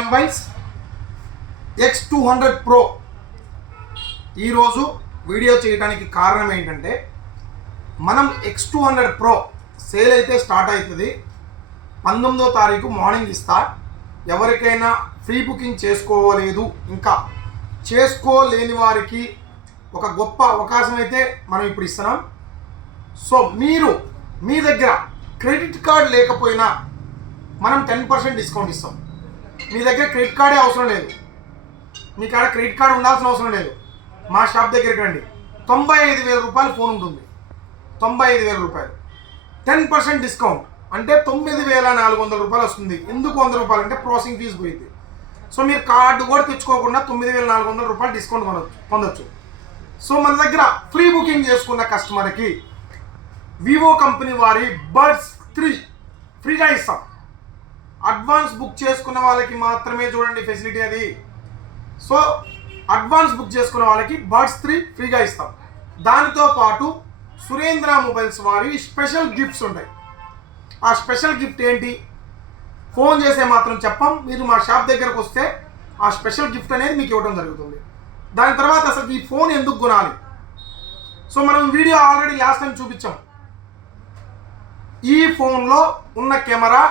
Mobiles X200 Pro ఈరోజు video చేయడానికి కారణం ఏంటంటే మనం X200 Pro సేల్ అయితే స్టార్ట్ అవుతుంది 19వ తారీఖు మార్నింగ్ ఇస్తా. ఎవరికైనా ఫ్రీ బుకింగ్ చేసుకోలేదు ఇంకా చేసుకోలేని వారికి ఒక గొప్ప అవకాశం అయితే మనం ఇప్పుడు ఇస్తున్నాం. సో మీరు మీ దగ్గర క్రెడిట్ కార్డ్ లేకపోయినా మనం 10% డిస్కౌంట్ ఇస్తాం. మీ దగ్గర క్రెడిట్ కార్డే అవసరం లేదు, మీ కాడ క్రెడిట్ కార్డు ఉండాల్సిన అవసరం లేదు. మా షాప్ దగ్గరికి రండి, 95,000 రూపాయలు ఫోన్ ఉంటుంది, 95,000 రూపాయలు 10% డిస్కౌంట్ అంటే 9,400 రూపాయలు వస్తుంది. ఎందుకు 100 రూపాయలు అంటే ప్రాసెసింగ్ ఫీజు పోయింది. సో మీరు కార్డు కూడా తెచ్చుకోకుండా 9,400 రూపాయలు డిస్కౌంట్ పొందొచ్చు. సో మన దగ్గర ఫ్రీ బుకింగ్ చేసుకున్న కస్టమర్కి వివో కంపెనీ వారి బడ్స్ 3 ఫ్రీగా ఇస్తాం. అడ్వాన్స్ బుక్ చేసుకున్న వాళ్ళకి మాత్రమే చూడండి ఫెసిలిటీ అది. సో అడ్వాన్స్ బుక్ చేసుకున్న వాళ్ళకి బడ్స్ 3 ఫ్రీగా ఇస్తాం. దానితో పాటు సురేంద్ర మొబైల్స్ వారి స్పెషల్ గిఫ్ట్స్ ఉంటాయి. ఆ స్పెషల్ గిఫ్ట్ ఏంటి, ఫోన్ చేసే మాత్రం చెప్పం, మీరు మా షాప్ దగ్గరకు వస్తే ఆ స్పెషల్ గిఫ్ట్ అనేది మీకు ఇవ్వడం జరుగుతుంది. దాని తర్వాత అసలు ఈ ఫోన్ ఎందుకు కొనాలి, సో మనం వీడియో ఆల్రెడీ లాస్ట్ టైం చూపించాం. ఈ ఫోన్లో ఉన్న కెమెరా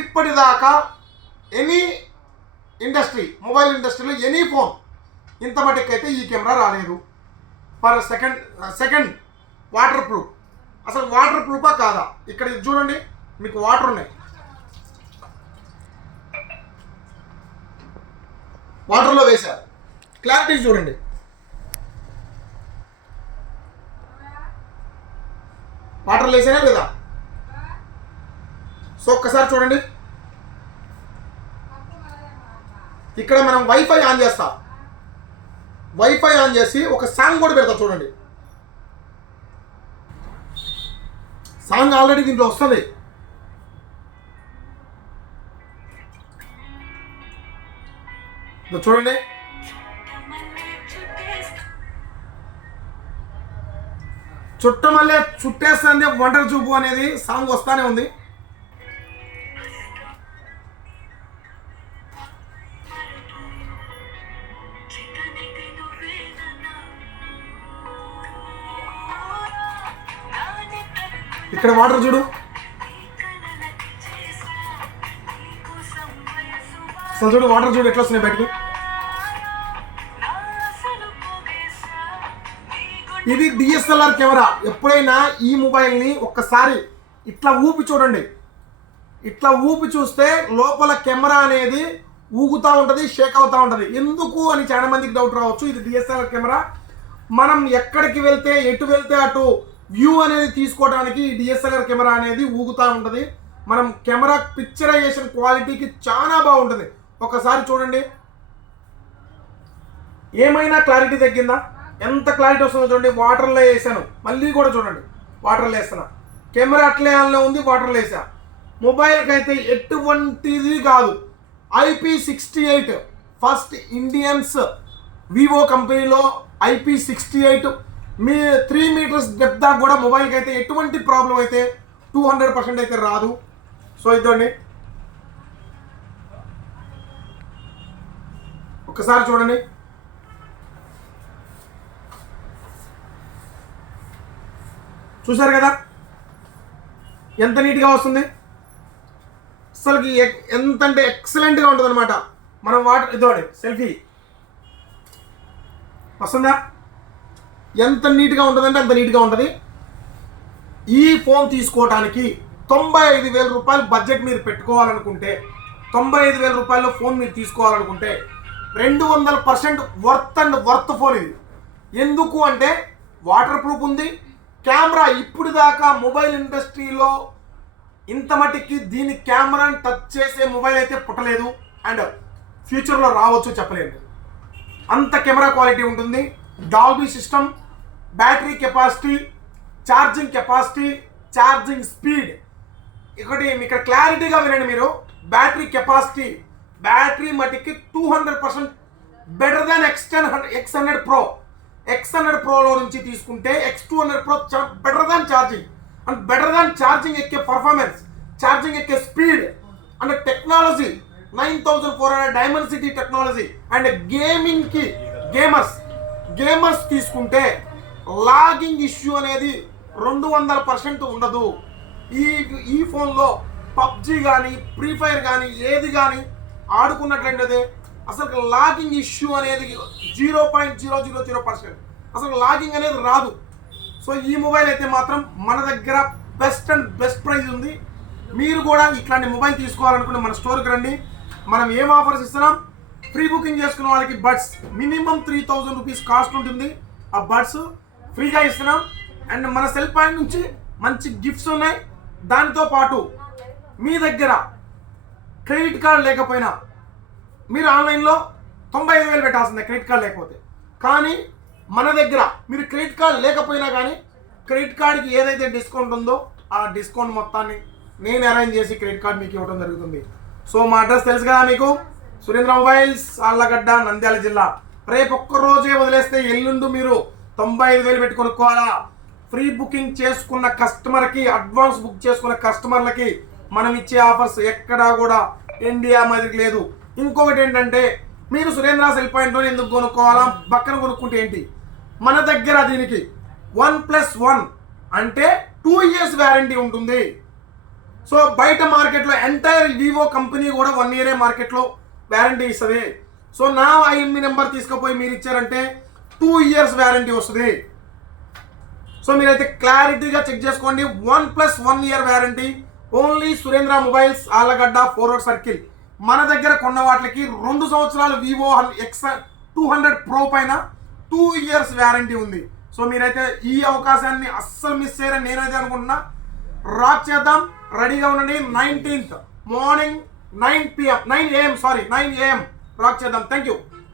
ఇప్పటిదాకా ఎనీ ఇండస్ట్రీ, మొబైల్ ఇండస్ట్రీలో ఎనీ ఫోన్ ఇంత మటుకైతే ఈ కెమెరా రాలేదు. Per second water proof. అసలు వాటర్ ప్రూఫా కాదా, ఇక్కడ చూడండి మీకు వాటర్ ఉన్నాయి, వాటర్లో వేశారు, క్లారిటీ చూడండి. వాటర్లో వేసానా లేదా, సో ఒక్కసారి చూడండి. ఇక్కడ మనం వైఫై ఆన్ చేస్తాం, వైఫై ఆన్ చేసి ఒక సాంగ్ కూడా పెడతా చూడండి. సాంగ్ ఆల్రెడీ దీంట్లో వస్తుంది. చూడండి, చుట్టమల్లే చుట్టేస్తుంది ఒంటరి చూపు అనేది సాంగ్ వస్తానే ఉంది. ఇక్కడ వాటర్ చూడు, అసలు చూడు వాటర్ చూడు ఎట్లా వస్తున్నాయి బయటకు. ఇది డిఎస్ఎల్ఆర్ కెమెరా. ఎప్పుడైనా ఈ మొబైల్ని ఒక్కసారి ఇట్లా ఊపి చూడండి, ఇట్లా ఊపి చూస్తే లోపల కెమెరా అనేది ఊగుతూ ఉంటుంది, షేక్ అవుతూ ఉంటుంది. ఎందుకు అని చాలా మందికి డౌట్ రావచ్చు. ఇది డిఎస్ఎల్ఆర్ కెమెరా. మనం ఎక్కడికి వెళ్తే ఎటు వెళ్తే అటు వ్యూ అనేది తీసుకోవడానికి డిఎస్ఎల్ఆర్ కెమెరా అనేది ఊగుతూ ఉంటుంది. మనం కెమెరా పిక్చరైజేషన్ క్వాలిటీకి చాలా బాగుంటుంది. ఒకసారి చూడండి, ఏమైనా క్లారిటీ తగ్గిందా, ఎంత క్లారిటీ వస్తుందో చూడండి. వాటర్లో వేసాను, మళ్ళీ కూడా చూడండి వాటర్లో వేస్తున్నా, కెమెరా అట్లే ఆన్లో ఉంది, వాటర్లో వేసా. మొబైల్కి అయితే ఎటువంటిది కాదు. IP68 ఫస్ట్ ఇండియన్స్ వివో కంపెనీలో IP68 మీ 3 మీటర్స్ డెప్త్ దాకా కూడా మొబైల్కి అయితే ఎటువంటి ప్రాబ్లం అయితే 200% అయితే రాదు. సో ఇదండి, ఒకసారి చూడండి. చూసారు కదా ఎంత నీట్గా వస్తుంది. అసలుకి ఎంత అంటే ఎక్సలెంట్గా ఉంటుంది అనమాట. మనం వాటర్ ఇదోండి సెల్ఫీ వస్తుందా, ఎంత నీట్గా ఉంటుందంటే అంత నీట్గా ఉంటుంది. ఈ ఫోన్ తీసుకోవడానికి 95,000 రూపాయలు బడ్జెట్ మీరు పెట్టుకోవాలనుకుంటే, 95,000 రూపాయల ఫోన్ మీరు తీసుకోవాలనుకుంటే 200% వర్త్ ఫోన్ ఇది. ఎందుకు అంటే వాటర్ ప్రూఫ్ ఉంది, కెమెరా ఇప్పుడు దాకా మొబైల్ ఇండస్ట్రీలో ఇంత మట్టికి దీని కెమెరాని టచ్ చేసే మొబైల్ అయితే పుట్టలేదు, అండ్ ఫ్యూచర్లో రావచ్చు చెప్పలేదు. అంత కెమెరా క్వాలిటీ ఉంటుంది. Dolby system, battery capacity, charging capacity, charging speed. ఇక్కడ ఇక్కడ క్లారిటీగా వినండి మీరు. బ్యాటరీ కెపాసిటీ, బ్యాటరీ మట్టికి 200% better than X100 Pro. X100 Proలో నుంచి తీసుకుంటే X200 Pro better than charging, and better than charging ఎక్కే పర్ఫార్మెన్స్, ఛార్జింగ్ ఎక్కే speed and technology 9400 Dimensity technology. And గేమింగ్కి గేమర్స్ తీసుకుంటే లాగింగ్ ఇష్యూ అనేది 200% ఉండదు. ఈ ఫోన్లో పబ్జి కానీ ఫ్రీ ఫైర్ కానీ ఏది కానీ ఆడుకున్నట్లయితే అసలు లాగింగ్ ఇష్యూ అనేది 0.000% అసలు లాగింగ్ అనేది రాదు. సో ఈ మొబైల్ అయితే మాత్రం మన దగ్గర బెస్ట్ ప్రైస్ ఉంది. మీరు కూడా ఇట్లాంటి మొబైల్ తీసుకోవాలనుకుంటే మన స్టోర్కి రండి. మనం ఏం ఆఫర్స్ ఇస్తున్నాం, ఫ్రీ బుకింగ్ చేసుకున్న వాళ్ళకి బడ్స్ మినిమం 3000 రూపీస్ కాస్ట్ ఉంటుంది. ఆ బడ్స్ ఫ్రీగా ఇస్తున్నాం. అండ్ మన సెల్ పాయింట్ నుంచి మంచి గిఫ్ట్స్ ఉన్నాయి. దానితో పాటు మీ దగ్గర క్రెడిట్ కార్డ్ లేకపోయినా మీరు ఆన్లైన్లో 95,000 పెట్టాల్సిందే క్రెడిట్ కార్డ్ లేకపోతే. కానీ మన దగ్గర మీరు క్రెడిట్ కార్డ్ లేకపోయినా కానీ క్రెడిట్ కార్డ్కి ఏదైతే డిస్కౌంట్ ఉందో ఆ డిస్కౌంట్ మొత్తాన్ని నేను అరేంజ్ చేసి క్రెడిట్ కార్డ్ మీకు ఇవ్వడం జరుగుతుంది. సో మా అడ్రస్ తెలుసు కదా మీకు, సురేంద్ర మొబైల్స్, ఆళ్ళగడ్డ, నంద్యాల జిల్లా. రేపు ఒక్కరోజే వదిలేస్తే ఎల్లుండి మీరు 95,000 పెట్టి కొనుక్కోవాలా. ఫ్రీ బుకింగ్ చేసుకున్న కస్టమర్కి, అడ్వాన్స్ బుక్ చేసుకున్న కస్టమర్లకి మనం ఇచ్చే ఆఫర్స్ ఎక్కడా కూడా ఇండియా మాదిరి లేదు. ఇంకొకటి ఏంటంటే మీరు సురేంద్ర సెల్ పాయింట్లో ఎందుకు కొనుక్కోవాలా, పక్కన కొనుక్కుంటే ఏంటి, మన దగ్గర దీనికి 1+1 అంటే 2 years వ్యారంటీ ఉంటుంది. సో బయట మార్కెట్లో ఎంటైర్ వివో కంపెనీ కూడా 1 year మార్కెట్లో వ్యారంటీ ఇస్తుంది. సో నా ఐఎంఈ నెంబర్ తీసుకుపోయి మీరు ఇచ్చారంటే 2 years వ్యారంటీ వస్తుంది. సో మీరైతే క్లారిటీగా చెక్ చేసుకోండి. 1+1 year warranty only Surendra mobiles, Allagadda, 4 Road circle. మన దగ్గర కొన్న వాటికి 2 సంవత్సరాలు వివో X200 Pro పైన 2 years వ్యారంటీ ఉంది. సో మీరైతే ఈ అవకాశాన్ని అస్సలు మిస్ చేయరని నేనైతే అనుకుంటున్నా. రాక్ చేద్దాం, రెడీగా ఉండండి. 19th మార్నింగ్ 9 AM రాక్ చేద్దాం. Thank you.